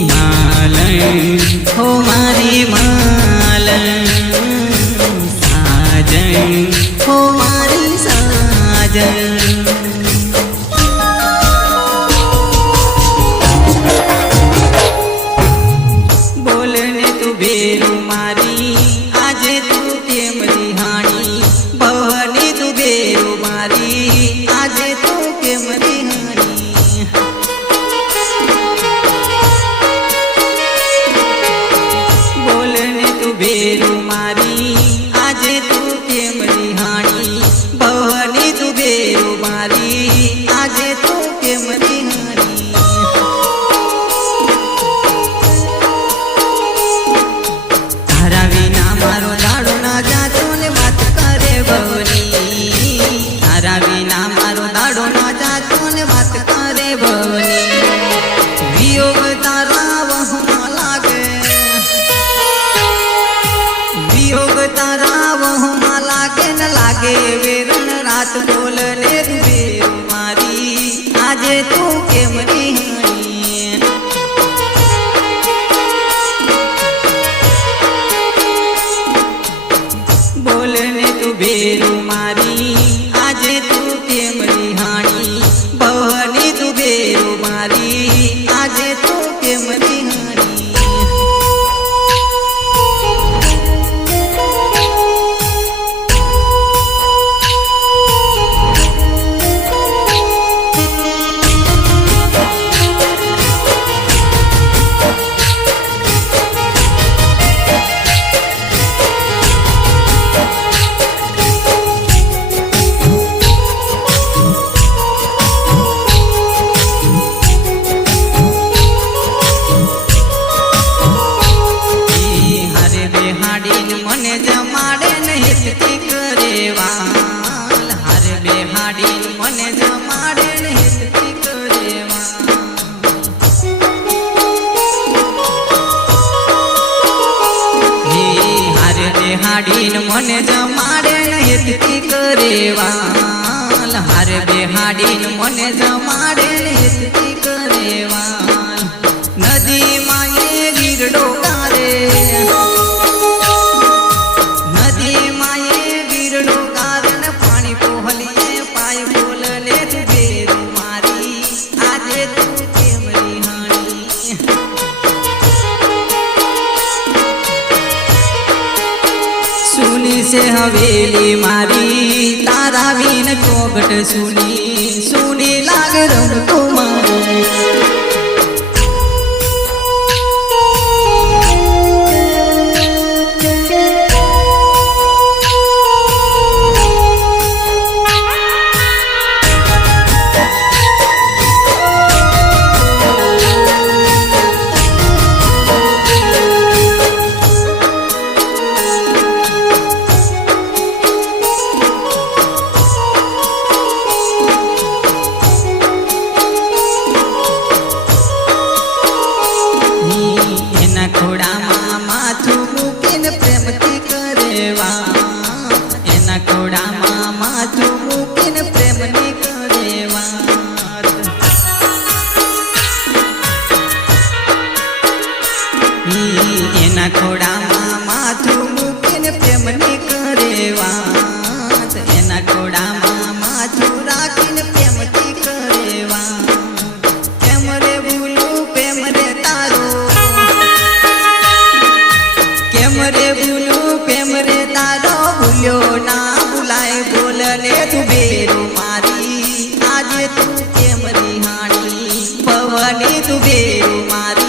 मालन हो मारी मालन साजन हो मारी साजन बोलने तू बेरू मारी आजे तू केम रिहाणी भवनी तू बेरू मारी आजे तू केम रिहाणी बोलने तू बेरू मारी आजे तू केम रिहाणी भवनी तू बेरू मारी आजे तू केम रिहाणी तारा विना मारो दाड़ो ना जातो ने बात करे भवनी तारा विना मारो दाड़ो ना जातो ने बात करे भवनी वियोग तारा वहाँ लागे वियोग तारा वहाँ लागे न लागे वेरण रात बोलने बेरू मारी आजे तू केम रिहाणी बोलने तू बेरू मारी आजे तू केम रिहाणी भवनी तू बेरू मारी आजे तू केम रिहाणी મને જમાડે ને હિતથી કરેવાલ હાર બેહાડી મને જમાડે ને હિતથી કરેવાલ હાર બેહાડી મને જમાડે ને હિતથી કરેવાલ હાર બેહાડી મને જમાડે ને હિતથી કરેવાલ નદી માં એ ગીરડો કારે सुनी से हवेली मारी तारा वीन चौकट सुनी सुनी लाग रंग कुमारी એના ખોડામાં માથું મૂકીને પ્રેમની કરે વાત એના ખોડામાં માથું રાખીને પ્રેમથી કરે વાત કેમ રે ભૂલું પ્રેમ રે તારો કેમ રે ભૂલું પ્રેમ રે તારો ભૂલ્યો ના ભૂલાય બોલને તું બેરો મારી આજે તું કેમ રિહાણી ભવાની તું બેરો મારી